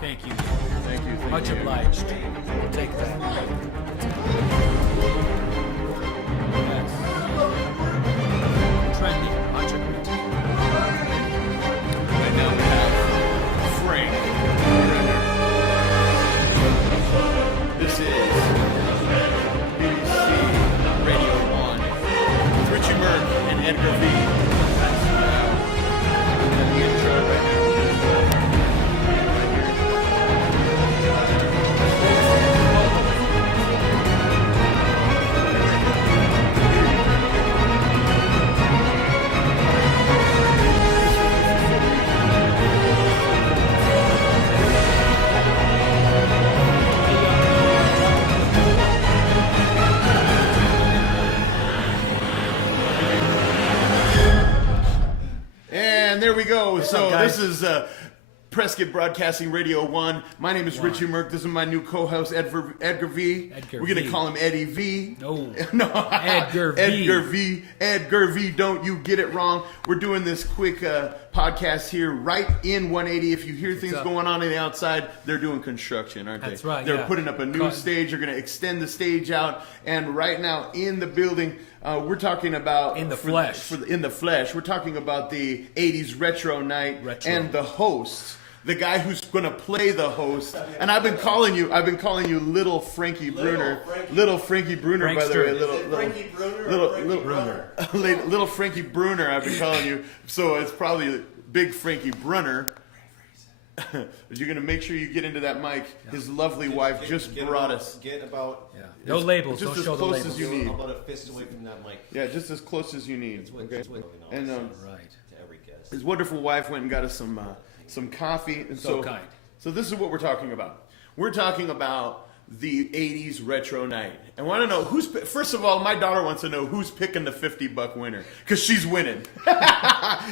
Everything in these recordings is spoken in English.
Thank you. Thank you. Much obliged. We'll take that. Yes. Trendy. Much agreed. Right now we have Frank Brunner. This is BBC Radio 1 with Richie Merck and Edgar V. The intro right now. And there we go. So this is Prescott Broadcasting Radio 1. My name is Richie Merck. This is my new co-host, Edgar V. Edgar We're going V. to call him Eddie V. No. No. Edgar V. Edgar V. Edgar V. Don't you get it wrong. We're doing this quick podcast here right in 180. If you hear things going on the outside, they're doing construction, aren't they? That's right, They're yeah. putting up a new stage. They're going to extend the stage out. And right now in the building, we're talking about... In the flesh. In the flesh. We're talking about the 80s retro night and the host. The guy who's going to play the host, and I've been calling you Little Frankie Brunner, Little Frankie Brunner, by the way, Frankie Brunner, Little Frankie Brunner. I've been calling you, so it's probably Big Frankie Brunner. But you're going to make sure you get into that mic. His lovely wife just brought us. Get about No labels. Just Don't as show the close labels. as you need. about a fist away from that mic. Yeah, just as close as you need. Okay. And Right. To every guest. his wonderful wife went and got us some coffee, and So kind. So this is what we're talking about. We're talking about the 80s retro night. I want to know first of all, my daughter wants to know who's picking the $50 winner, because she's winning.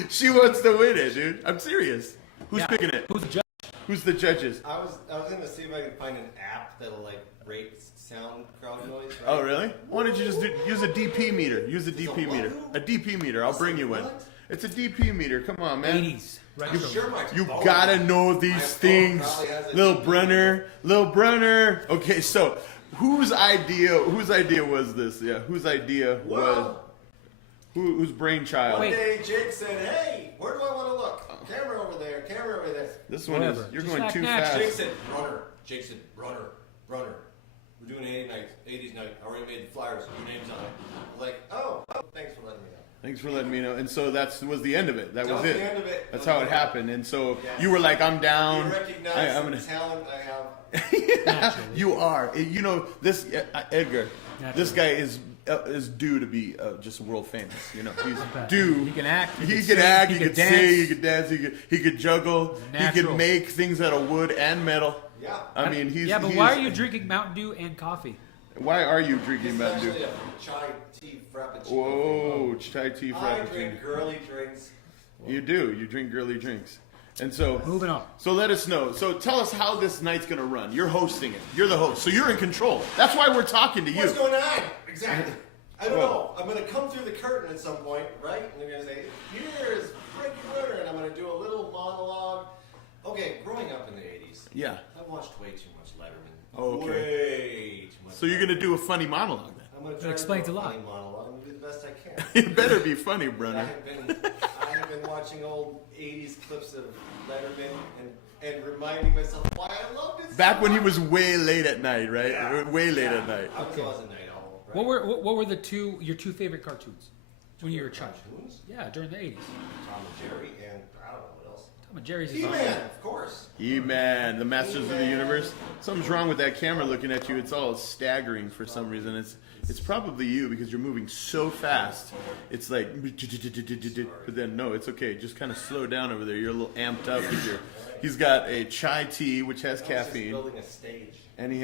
She wants to win it, dude. I'm serious. Who's picking it? Who's the judge? Who's the judges? I was gonna see if I could find an app that'll like rate sound crowd noise. Right? Oh, really? Why don't you just use a DP meter? Use a DP meter. A DP meter. I'll bring you one. It's a DP meter. Come on, man. 80s. I'm sure my You phone- gotta know my these phone things, probably has a Lil DP Brunner. Okay, so whose idea was this? Yeah, whose idea was? Well, Whose brainchild? one day Jake said, "Hey, where do I want to look? Camera over there. Camera over there." This one is Whatever. you're Just going act too natural. Jake fast. said, "Brunner." Jake said, "Brunner. We're doing 80s night. I already made the flyers. Your name's on it." I was like, "Oh, thanks for letting me know." Thanks for letting me know. And so that was the end of it. That was That was it. the end of it. That's That was how it the end. happened. And so Yes. you were like, I'm down. You recognize I'm the gonna. talent I have. Naturally. You are. You know this, Edgar. Naturally. This guy is due to be just world famous. You know, he's due. He can act. He sing, could act. He can could dance. sing. He could dance. He could juggle. He Natural. could make things out of wood and metal. Yeah. I mean, he's. Yeah, but he's, why are you drinking Mountain Dew and coffee? Why are you drinking It's Mountain Dew? actually a chai tea frappuccino. Whoa, chai tea I frappuccino. drink girly drinks. You do. You drink girly drinks. And so, Moving on. So let us know. So tell us how this night's gonna run. You're hosting it. You're the host. So you're in control. That's why we're talking to you. What's going on? Exactly. I don't Well- know. I'm going to come through the curtain at some point, right? And they're going to say, "Here's Frankie Brunner," and I'm going to do a little monologue. Okay, growing up in the 80s, Yeah. I watched way too much Letterman. Oh, okay. Way too much. So you're gonna do a funny monologue I'm going to try Explains to do a lot. funny monologue and do the best I can. then. It better be funny, I Brunner. have been watching old 80s clips of Letterman and reminding myself why I loved it so Back when he much. was way late at night, right? Yeah. Way late Yeah. at night. I was always a night owl. Right? What were your two favorite cartoons when you were a child? Cartoons? Yeah, during the 80s. Tom and Jerry, and I don't know what else. Tom and Jerry's is He-Man, of course. He-Man, the Masters of the He-Man. Universe. Something's wrong with that camera looking at you. It's all staggering for some reason. It's probably you because you're moving so fast. It's like, but then no, it's okay. Just kind of slow down over there. You're a little amped up because he's got a chai tea which has I was just caffeine, building a stage. and he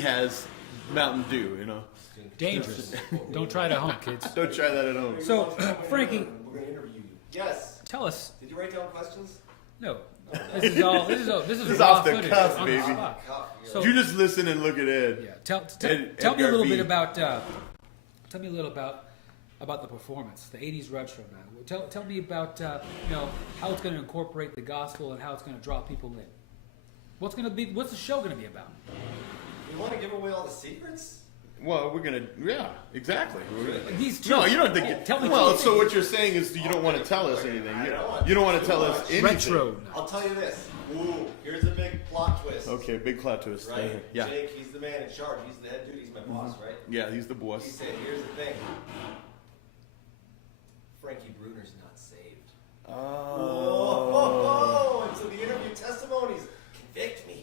has Mountain Dew. You know, dangerous. Don't try it at home, kids. don't try that at home. So, Frankie, We're going to interview you. Yes. tell us. Did you write down questions? No, this is raw off the footage, cuff, on baby. spot. So, So You just listen and look at Ed. yeah, tell me a Edgar little V. bit about. Tell me a little about the performance, the 80s retro now. Tell me about how it's going to incorporate the gospel and how it's going to draw people in. What's the show going to be about? You want to give away all the secrets? Well, we're gonna, yeah, exactly. These two. No, you don't think. Tell me Well, two so things. what you're saying is you don't want to tell us anything. You don't want to tell us anything. Retro. I'll tell you this. Ooh, here's a big plot twist. Okay, big plot twist. Right? Yeah. Jake, he's the man in charge. He's the head dude. He's my boss, right? Yeah, he's the boss. He said, here's the thing. Frankie Brunner's not saved. Oh. And so the interview testimonies convict me.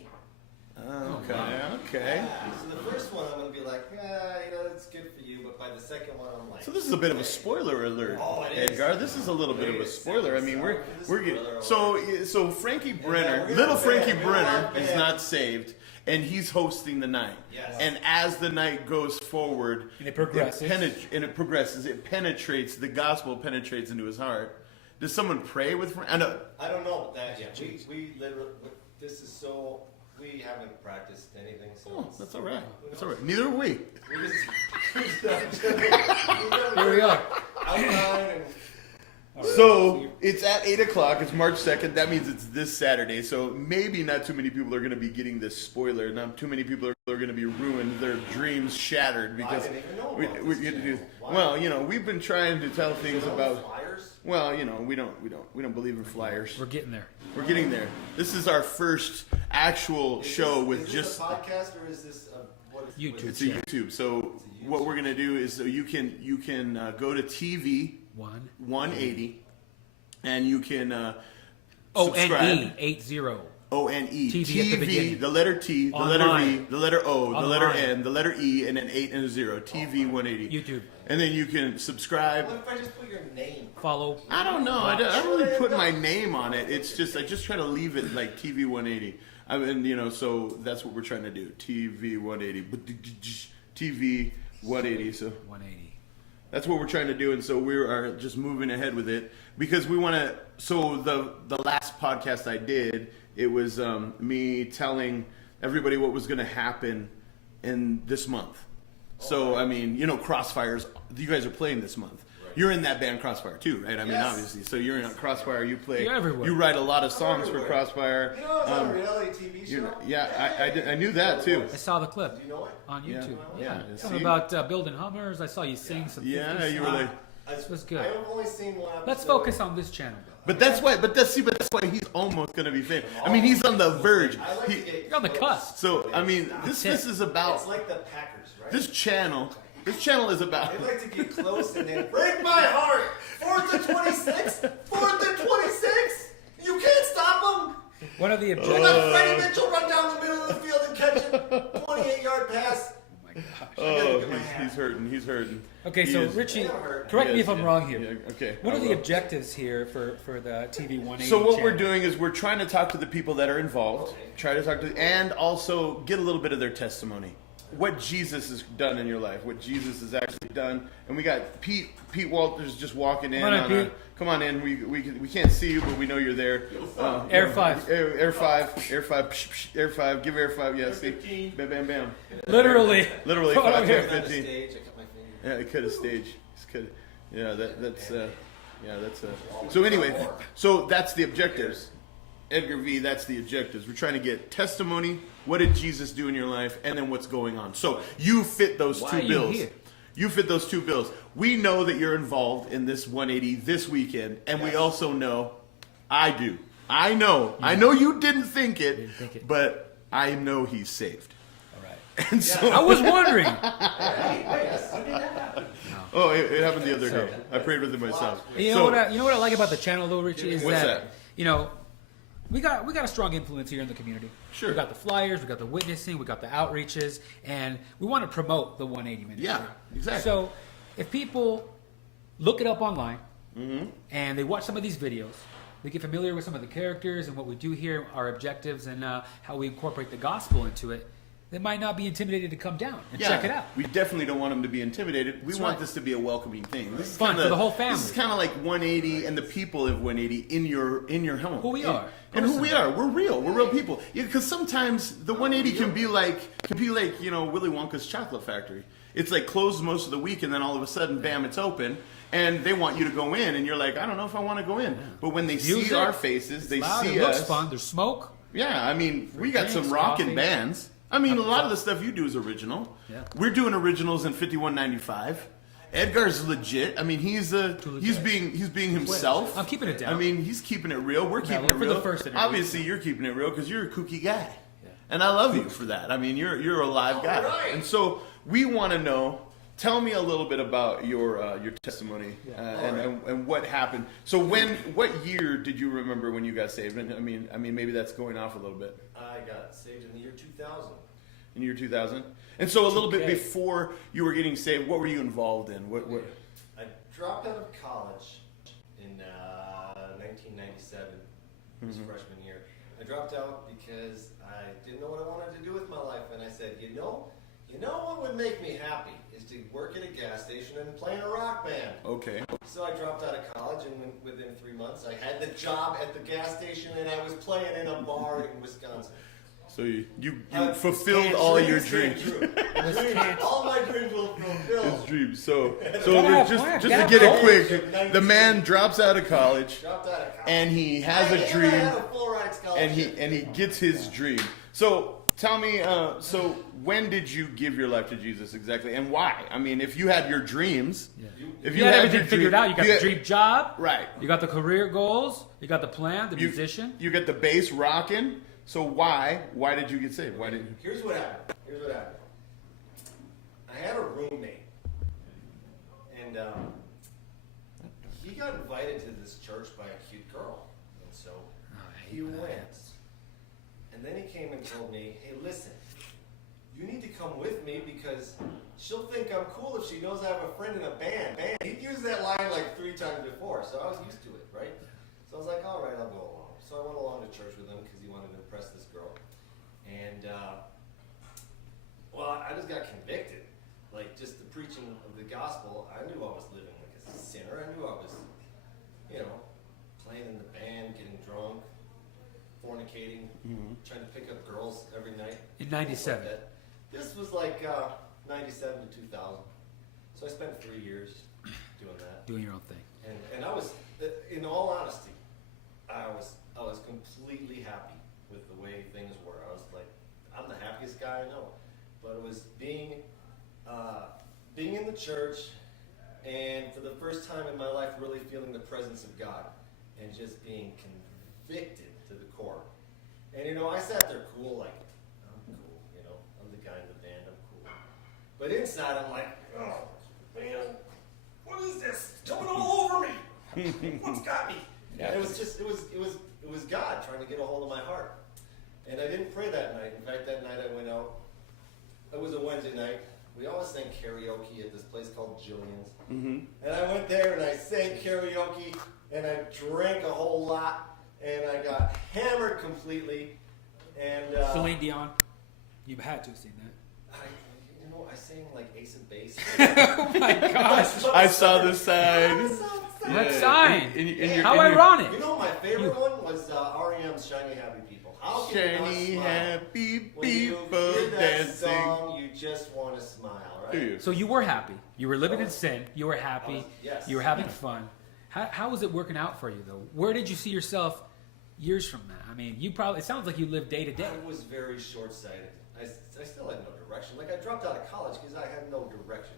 Okay. So the first one I'm going to be like, that's good for you. But by the second one, I'm like. So this is a bit of a spoiler alert, Oh, it is. Edgar. This is a little bit of a spoiler. I mean, we're getting Spoiler so Frankie Brunner, we're little not Frankie bad. We're Brunner not is bad. not saved, and he's hosting the night. Yes. And as the night goes forward, And it progresses. It penetrates. The gospel penetrates into his heart. Does someone pray with? I know. I don't know that yet. We literally, this is so. We haven't practiced anything. So Oh, that's all right. That's all right. Neither are we. We just Here we are. outline and So it's at 8 o'clock. It's March 2nd. That means it's this Saturday. So maybe not too many people are going to be getting this spoiler. Not too many people are going to be ruined, their dreams shattered because didn't even know we about we this get to do. channel. Why? Well, we've been trying to tell things about. flyers. Well, we don't believe in flyers. We're getting there. We're getting there. This is our first actual show with is just. this a podcast or is this what is YouTube. It's a YouTube. So what we're gonna do is so you can go to TVOne80, and you can subscribe. ONE80. ONE. TV at the beginning. The letter T, the letter V, Online. the letter O, the letter Online. N, the letter E, and an 8 and a 0. TV180. YouTube. And then you can subscribe. What if I just put your name? Follow. I don't know. I don't really put my name on it. It's just I just try to leave it like TV180. I mean, so that's what we're trying to do. TV180. TV180. So 180. that's what we're trying to do, and so we are just moving ahead with it because we want to. So the last podcast I did, it was me telling everybody what was going to happen in this month. So I mean, Crossfire's. You guys are playing this month. Right. You're in that band Crossfire too, right? I mean, Yes. obviously. So you're in Crossfire. You play. You're everywhere. You write a lot of songs for everywhere. Crossfire. You know, it's on a reality TV show. I knew that too. I saw the clip Do you know it? on Yeah. YouTube. Yeah. Something See? about building Hummers. I saw you sing some. Yeah, 50s. you were like. That's good. I've only seen one episode. Let's focus on this channel. But that's why he's almost gonna be famous. I mean, he's on the verge. I like to get You're on the close. cusp. So I mean, this is about It's like the Packers, right? this channel. This channel is about. They like to get close and then break my heart. 4th and 26. 4th and 26. You can't stop them. One of the You objectives. let Freddie Mitchell run down the middle of the field and catch it. 28-yard pass. Oh my gosh. Oh, he's hurting. He's hurting. Okay, He so is- Richie, Yeah. correct me Yes, if I'm yeah. wrong here. Yeah, okay. What I are the will. objectives here for the TV180? So what we're channel? doing is we're trying to talk to the people that are involved. Try to talk to, and also get a little bit of their testimony. What Jesus has done in your life. What Jesus has actually done. And we got Pete Walters just walking in. Come on in, Pete. Come on in. We can't see you, but we know you're there. Air 5. Air 5. Air 5. Psh, psh, Air 5. Give Air 5. Yeah, see. 15. Bam, bam, bam. Literally. Literally Photo 5, here. 10, On the 15. stage, I cut my finger. Yeah, it could have staged. Yeah, So anyway, so that's the objectives. Edgar V, that's the objectives. We're trying to get testimony. What did Jesus do in your life? And then what's going on. So you fit those Why two are you bills. here? You fit those two bills. We know that you're involved in this 180 this weekend, and we also know, I do. I know you didn't think it, but I know he's saved. All right. And so, I was wondering. oh, it happened the other day. I prayed with him myself. You know what I like about the channel, though, Richie, is What's that that? we got a strong influence here in the community. Sure. We got the flyers, we got the witnessing, we got the outreaches, and we want to promote the 180 ministry. Yeah, exactly. So if people look it up online Mm-hmm. and they watch some of these videos, they get familiar with some of the characters and what we do here, our objectives, and how we incorporate the gospel into it, they might not be intimidated to come down and check it out. We definitely don't want them to be intimidated. We That's want right. this to be a welcoming thing. This is Fun kinda, for the whole family. This is kind of like 180 and the people of 180 in your home. Who we are. And who we are. We're real. We're real people. Because sometimes the 180 can be like Willy Wonka's chocolate factory. It's like closed most of the week, and then all of a sudden, bam, it's open. and they want you to go in, and you're like, I don't know if I want to go in. But when they see Music, our faces, they loud, see it looks us. fun. There's smoke. Yeah, I mean, we got some drinks, rockin' coffee. bands. I mean, a lot of the stuff you do is original. Yeah. We're doing originals in 5195. Edgar's legit. I mean, he's being himself. I'm keeping it down. I mean, he's keeping it real. We're keeping look it for real. the first interview. Obviously, you're keeping it real because you're a kooky guy, and I love you for that. I mean, you're a live guy, right. and so we want to know. Tell me a little bit about your testimony and what happened. So what year did you remember when you got saved? And I mean, maybe that's going off a little bit. I got saved in the year 2000. In year 2000, and so a little bit 2K. before you were getting saved, what were you involved in? What? I dropped out of college in 1997, this freshman year. I dropped out because I didn't know what I wanted to do with my life, and I said, you know what would make me happy is to work at a gas station and play in a rock band. Okay. So I dropped out of college, and within 3 months, I had the job at the gas station, and I was playing in a bar in Wisconsin. So you fulfilled all your dreams. All my dreams will fulfill. His dreams. So Wow, just wow, to yeah, get it bro. quick, the man drops out of college Dropped out of college. and he has a I dream had a full ride scholarship. and he gets his dream. So tell me, so when did you give your life to Jesus exactly, and why? I mean, if you had your dreams, if You had everything your figured out. You got the dream job. right? You got the career goals. You got the plan, the You- musician. You get the bass rocking. So why did you get saved? Why did you? Here's what happened. I had a roommate, and he got invited to this church by a cute girl, and so he went. And then he came and told me, "Hey, listen, you need to come with me because she'll think I'm cool if she knows I have a friend in a band." He'd used that line like 3 times before, so I was used to it, right? So I was like, all right, I'll go along. So I went along to church with him because he wanted to impress this girl. And, well, I just got convicted. Like, just the preaching of the gospel, I knew I was living like a sinner. I knew I was, playing in the band, getting drunk, fornicating, trying to pick up girls every night. In 97. Like that. This was like 97 to 2000. So I spent 3 years doing that. Doing your own thing. And I was, in all honesty, I was completely happy with the way things were. I was like, I'm the happiest guy I know. But it was being in the church, and for the first time in my life, really feeling the presence of God, and just being convicted to the core. And I sat there cool, like, I'm cool, I'm the guy in the band, I'm cool. But inside, I'm like, oh man, what is this? It's coming all over me. What's got me? And it was God trying to get a hold of my heart. And I didn't pray that night. In fact, that night I went out. It was a Wednesday night. We always sang karaoke at this place called Jillian's. Mm-hmm. And I went there and I sang karaoke and I drank a whole lot and I got hammered completely. And Celine Dion. You had to have seen that. I sang like Ace of Base. Oh my gosh. I saw the sign. What sign? How your- ironic. My favorite one was REM's Shiny Happy People. How can you Shiny not smile? happy When you people hear that dancing. song, you just want to smile, right? Do you? So you were happy. You were living in sin. You were happy. Yes. You were having fun. How was it working out for you, though? Where did you see yourself years from that? I mean, it sounds like you lived day to day. I was very short-sighted. I still had no direction. Like, I dropped out of college because I had no direction.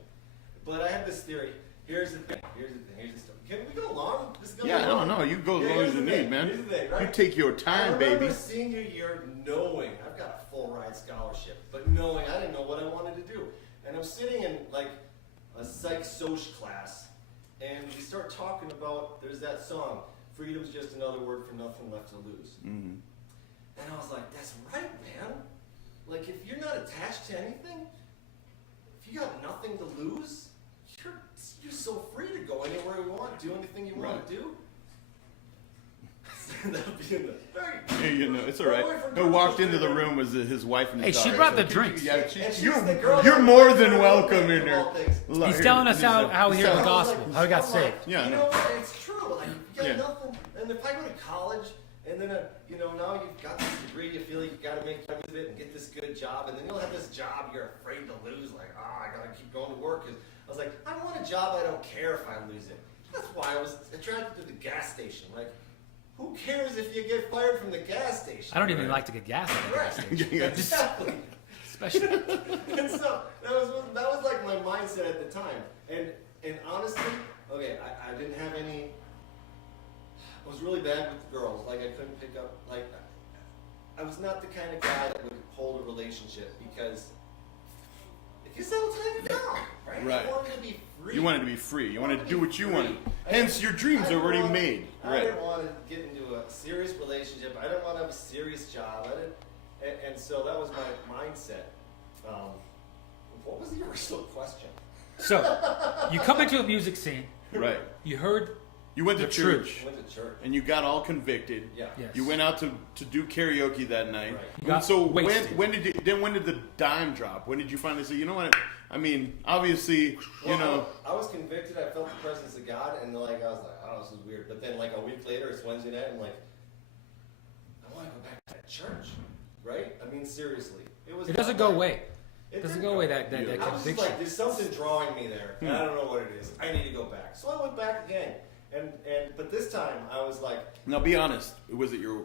But I had this theory. Here's the thing. Here's the story. Can we go long? This is gonna Yeah, go long. no, you go as long here's as you the need, thing. man. Here's the thing, right? You take your time, I remember baby. senior year knowing I've got a full ride scholarship, but knowing I didn't know what I wanted to do. And I'm sitting in like a psych soc class, and we start talking about, there's that song, freedom's just another word for nothing left to lose. Mm-hmm. And I was like, that's right, man. Like, if you're not attached to anything, if you got nothing to lose, you're so free to go anywhere you want, do anything you want to do. That'd be in the very It's all right. Who walked into the room was his wife and his Hey, she daughter. brought the keep- drinks. Yeah, And she's the you're girl more that than brings welcome her in here. all things. Look, He's here, telling us this is how he hears so- the gospel, how he got I'm saved. like, Yeah, you no. know what? It's true. Like, you got Yeah. nothing. And if I go to college, and then, now you've got this degree, you feel like you got to make use of it and get this good job, and then you'll have this job you're afraid to lose. Like, I got to keep going to work because I was like, I want a job I don't care if I lose it. That's why I was attracted to the gas station. Like, who cares if you get fired from the gas station? I don't even like to get gas at the gas station. Exactly. Especially. And so that was like my mindset at the time. And honestly, okay, I didn't have any. I was really bad with the girls. Like I couldn't pick up. Like I was not the kind of guy that would hold a relationship because that'll tie you down, right? Right. I wanted to be free. You wanted to be free. You wanted to do what you free. wanted. Hence, your dreams are already made. I Right. didn't want to get into a serious relationship. I didn't want to have a serious job. And so that was my mindset. What was the original question? So, you come into a music scene. Right. You heard. You went to The church. truth. I went to church. And you got all convicted. Yeah. Yes. You went out to do karaoke that night. Right. You got So wasted. when did the dime drop? When did you finally say, you know what? I mean, obviously, Well, you know. I was convicted. I felt the presence of God, and like I was like, oh, this is weird. But then, like a week later, it's Wednesday night, and like, I want to go back to that church, right? I mean, seriously, It doesn't go away. It It doesn't didn't go away. That I was just conviction. like, there's something drawing me there, and I don't know what it is. I need to go back. So I went back again, but this time I was like, Now, be honest. Was it your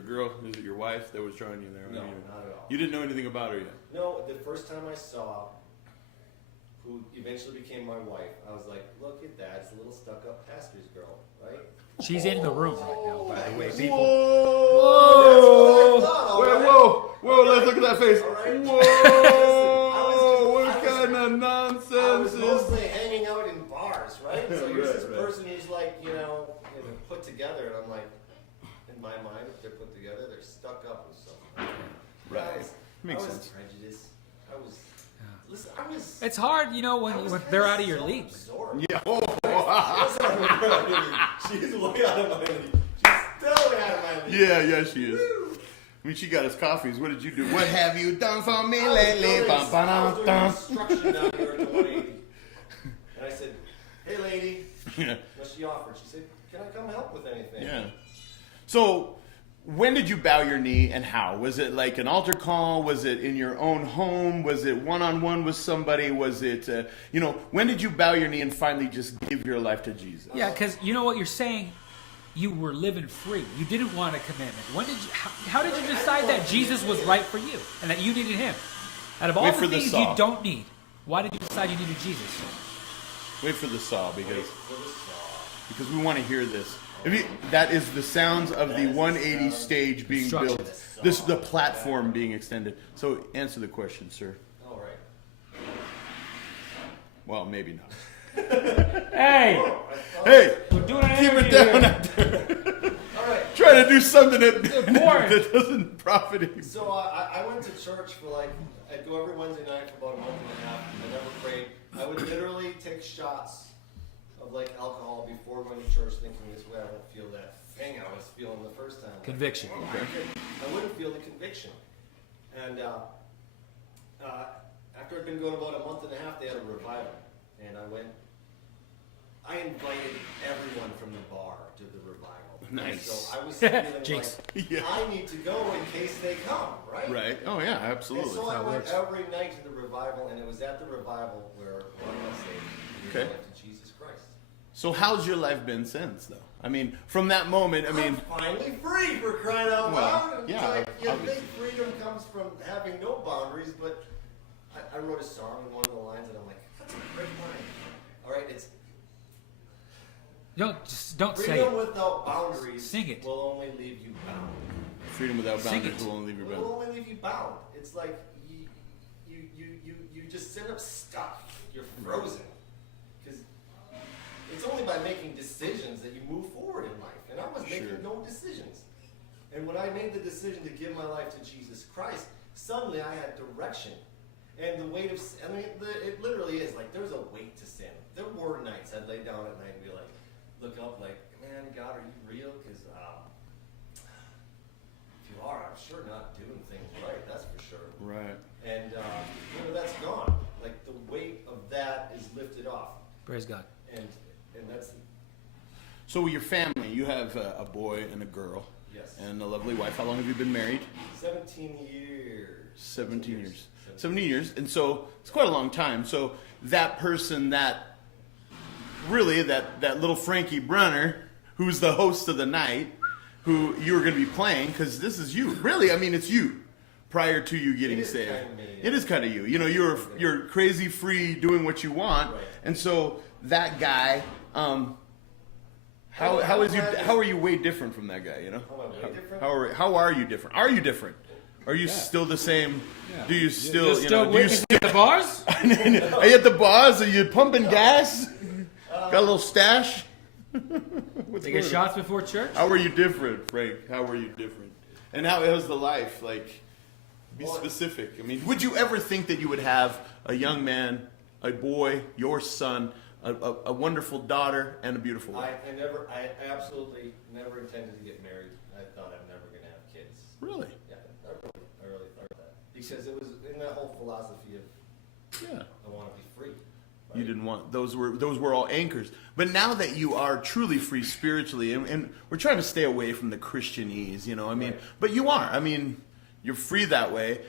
girl? Was it your wife that was drawing you there? no, not at all. You didn't know anything about her yet. No, the first time I saw who eventually became my wife, I was like, look at that, it's a little stuck-up pastor's girl, right? She's in the room right now, by the way, people. Whoa! That's what I thought, all right. Whoa! Let's look at that face. All right. Whoa! What I kind of I was nonsense is? mostly hanging out in bars, right? So here's Right, this right. person who's like, put together, and I'm like, in my mind, if they're put together, they're stuck up with something. Right. Makes I was sense. prejudiced. Yeah. Listen, I was. It's hard, you know, I was when kinda they're out of your league. self-absorbed. Yeah. Oh. She's way out of my league. She's still way out of my league. Yeah, she is. I mean, she got us coffees. What did you do? What have you done for me I was lately? doing Ba-ba-dum-dum. construction down here at 180. And I said, hey lady. Yeah. Well, she offered. She said, can I come help with anything? Yeah. So, when did you bow your knee and how? Was it like an altar call? Was it in your own home? Was it one-on-one with somebody? Was it, when did you bow your knee and finally just give your life to Jesus? Yeah, because you know what you're saying. You were living free. You didn't want a commitment. When did you? How did you decide that Jesus was right for you and that you needed Him? Out of all Wait the for the things saw. you don't need, why did you decide you needed Jesus? Wait for the saw because For the saw. because we want to hear this. That is the sounds of the 180 stage being built. Instructions. This the platform being extended. So answer the question, sir. All right. Well, maybe not. Hey, Hey, we're doing an keep it interview down here. out there. All right. Trying to do something that, boring. that doesn't profit him. So I went to church for I'd go every Wednesday night for about a month and a half. I never prayed. I would literally take shots of alcohol before going to church, thinking this way I won't feel that thing I was feeling the first time. Conviction. I wouldn't feel the conviction. And after I'd been going about a month and a half, they had a revival, and I went. I invited everyone from the bar to the revival. Nice. So I was feeling Jinx. Yeah. I need to go in case they come, right? Right. Oh yeah, And absolutely. so I how it went works. every night to the revival, and it was at the revival where one got saved. He Okay. gave life to Jesus Christ. So how's your life been since, though? I mean, from that moment, I mean, I'm finally free for crying out Well, loud. It's yeah, like, you obviously. think freedom comes from having no boundaries, but I wrote a song in one of the lines, and I'm like, that's a great line. All right, it's Don't say freedom it. without boundaries Sing it. will only leave you bound. freedom without Sing boundaries it. will only leave you It will bound. only leave you bound. It's like you just sit up stuck. You're frozen. Because it's only by making decisions that you move forward in life. And I was Sure. making no decisions. And when I made the decision to give my life to Jesus Christ, suddenly I had direction. And the weight of sin, it literally is like there's a weight to sin. There were nights I'd lay down at night and be like, look up like, man, God, are you real? Because if you are, I'm sure not doing things right, that's for sure. Right. And that's gone. Like the weight of that is lifted off. Praise God. And that's, So your family, you have a boy and a girl yes. and a lovely wife. How long have you been married? 17 years. 17 years. 17 years. And so it's quite a long time. So that person that really that little Frankie Brunner, who's the host of the night, who you were going to be playing, because this is you. Really, I mean, it's you. Prior to you getting saved, it is kind of you. You know, you're crazy free, doing what you want, Right. and so that guy. How are you way different from that guy? You know, How am I way different? how are you different? Are you different? Are you still the same? Yeah. Do you still You're you still know? Do you witnessing still, at the bars? are you at the bars? Are you pumping gas? Got a litlittle stash? What's Taking going on? shots before church? How are you different, Frank? How are you different? And how was the life? Like, be specific. I mean, would you ever think that you would have a young man, a boy, your son, a wonderful daughter, and a beautiful wife? I absolutely never intended to get married. I thought I'm never going to have kids. Really? Yeah, I really thought that. Because it was in that whole philosophy of, Yeah. I want to be free. You didn't want those were all anchors. But now that you are truly free spiritually, and we're trying to stay away from the Christianese, you know. I mean, Right. but you are. I mean, you're free that way.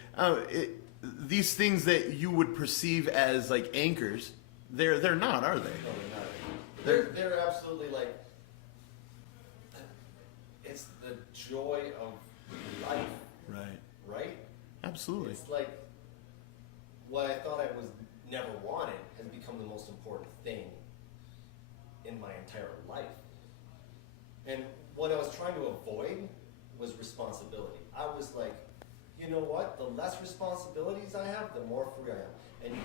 These things that you would perceive as like anchors, they're not, are they? No, they're not. They're absolutely like, it's the joy of life, Right. right? Absolutely. It's like what I thought I was never wanted has become the most important thing in my entire life. And what I was trying to avoid was responsibility. I was like, you know what? The less responsibilities I have, the more free I am. And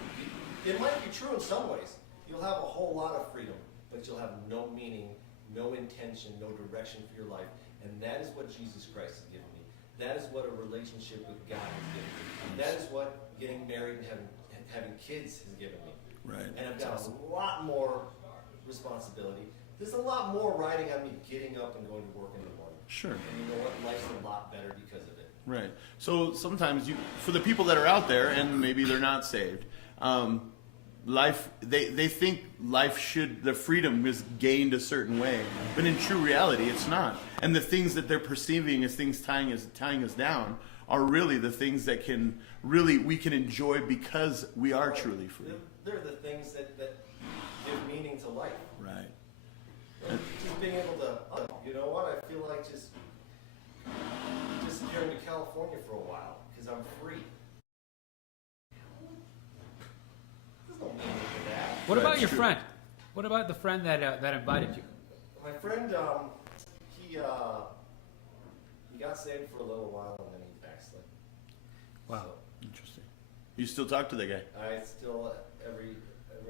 it might be true in some ways. You'll have a whole lot of freedom, but you'll have no meaning, no intention, no direction for your life. And that is what Jesus Christ has given me. That is what a relationship with God has given me. That is what getting married and having kids has given me. Right. And I've got a lot more responsibility. There's a lot more riding on me getting up and going to work in the morning. Sure. And you know what? Life's a lot better because of it. Right. So sometimes for the people that are out there and maybe they're not saved, life they think life the freedom is gained a certain way, but in true reality it's not. And the things that they're perceiving as things tying us down are really the things that we can enjoy because we are truly free. They're the things that give meaning to life. Right. Just being able to, you know what? I feel like just disappearing to California for a while because I'm free. There's no meaning to that. What about That's your true. friend? What about the friend that invited you? My friend, he got saved for a little while and then he backslid. Wow. Interesting. You still talk to that guy? I still every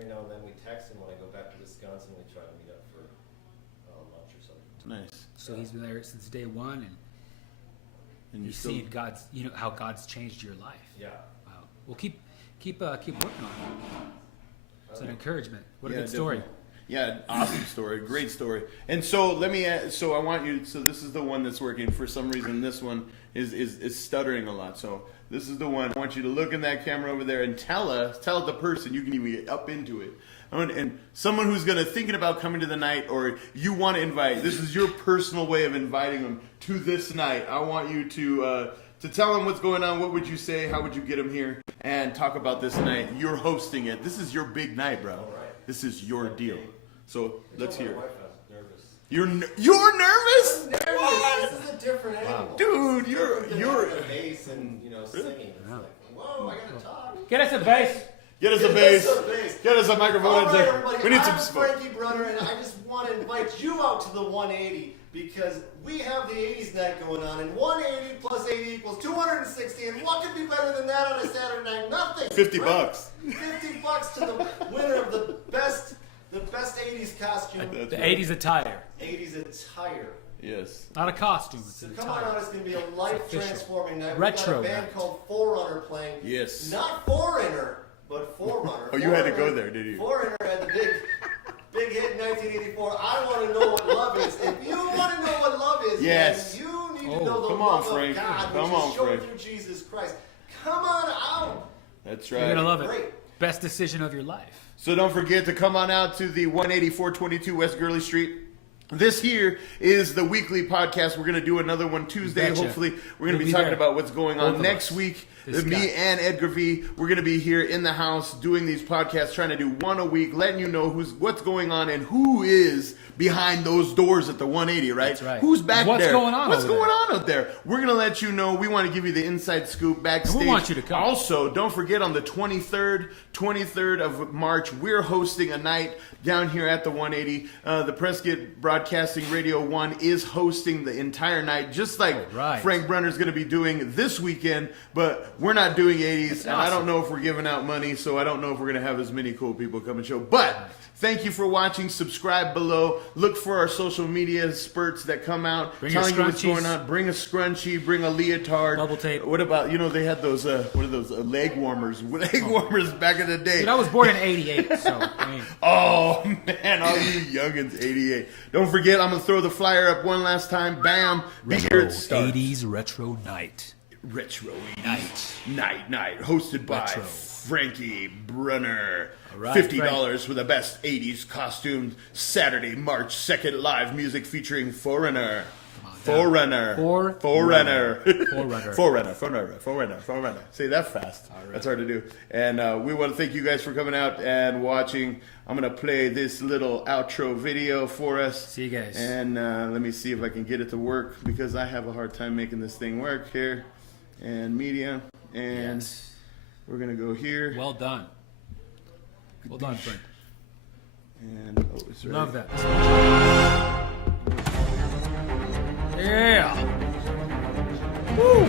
now and then we text, and when I go back to Wisconsin, we try to meet up for lunch or something. Nice. So he's been there since day one, and you you've still seen how God's changed your life. Yeah. Wow. Well, keep working on it. It's an encouragement. What a Yeah, good story. definitely. Yeah, awesome story, great story. And so let me. So I want you. So this is the one that's working. For some reason, this one is stuttering a lot. So this is the one. I want you to look in that camera over there and tell the person. You can even get up into it. And someone who's thinking about coming to the night, or you want to invite. This is your personal way of inviting them to this night. I want you to tell them what's going on. What would you say? How would you get them here? And talk about this night. You're hosting it. This is your big night, bro. All right. This is your deal. So let's hear My it. wife, I was nervous. You're nervous? Nervous. What? This is a different animal. Dude, It's you're different than the bass and singing. It's Wow. like, whoa, I gotta talk. Get us a bass. Get us a Get bass. us a bass. Get us a microphone. All It's right, like, everybody. we need some I'm smoke. Frankie Brunner, and I just want to invite you out to the 180 because we have the 80's night going on, and 180 plus 80 equals 260. And what could be better than that on a Saturday night? Nothing. $50. $50 to the winner of the best 80's costume. That's The right. 80s attire. 80's attire. Yes. Not a costume, it's So an come on out, attire. it's going to be a life-transforming night. Retro We've got a band night. called Forerunner playing. Yes. Not Foreigner, but Forerunner. Oh, you had to go Forerunner- there, did you? Foreigner had the big hit in 1984. I want to know what love is. If you want to know what love is, Yes. then you need Oh, to know the come on, love Frank. of God, Come which on, is shown Frank. through Jesus Christ. Come on out. That's You're right. going to love it. Great. Best decision of your life. So don't forget to come on out to the 18422 West Gurley Street. This here is the weekly podcast. We're going to do another one Tuesday. Betcha. Hopefully, we're going to We'll be be talking there. about what's going Both on of next us. week. This Me guy. and Edgar V, we're going to be here in the house doing these podcasts, trying to do one a week, letting you know what's going on and who is behind those doors at the 180, right? That's right. Who's back What's there? going on What's over going there? on out there? We're going to let you know. We want to give you the inside scoop backstage. And we want you to come. Also, don't forget on the 23rd of March, we're hosting a night down here at the 180. The Prescott Broadcasting Radio 1 is hosting the entire night, just like Right. Frank Brunner's going to be doing this weekend, but we're not doing 80s, and I don't know if we're giving out money, so I don't know if we're going to have as many cool people come and show. But thank you for watching. Subscribe below. Look for our social media spurts that come out, Bring your telling you what's scrunchies. going on. Bring a scrunchie, bring a leotard. Double tape. What about, they had those, what are those, leg warmers? Leg warmers back in the day. Dude, I was born in '88, so I mean, Oh, man, all you youngins, 88. Don't forget, I'm going to throw the flyer up one last time. Bam. Be here at start. '80s retro night. Retro 80s night, hosted by Retro. Frankie Brunner. All right, $50 for the best 80s costumes. Saturday, March 2nd, live music featuring Forerunner. Forerunner. Say that fast. That's hard to do. And we want to thank you guys for coming out and watching. I'm going to play this little outro video for us. See you guys. And let me see if I can get it to work, because I have a hard time making this thing work here. And media. And Yes. we're going to go here. Well done. Well done, Frank. And it's ready. Love that. Yeah. Woo.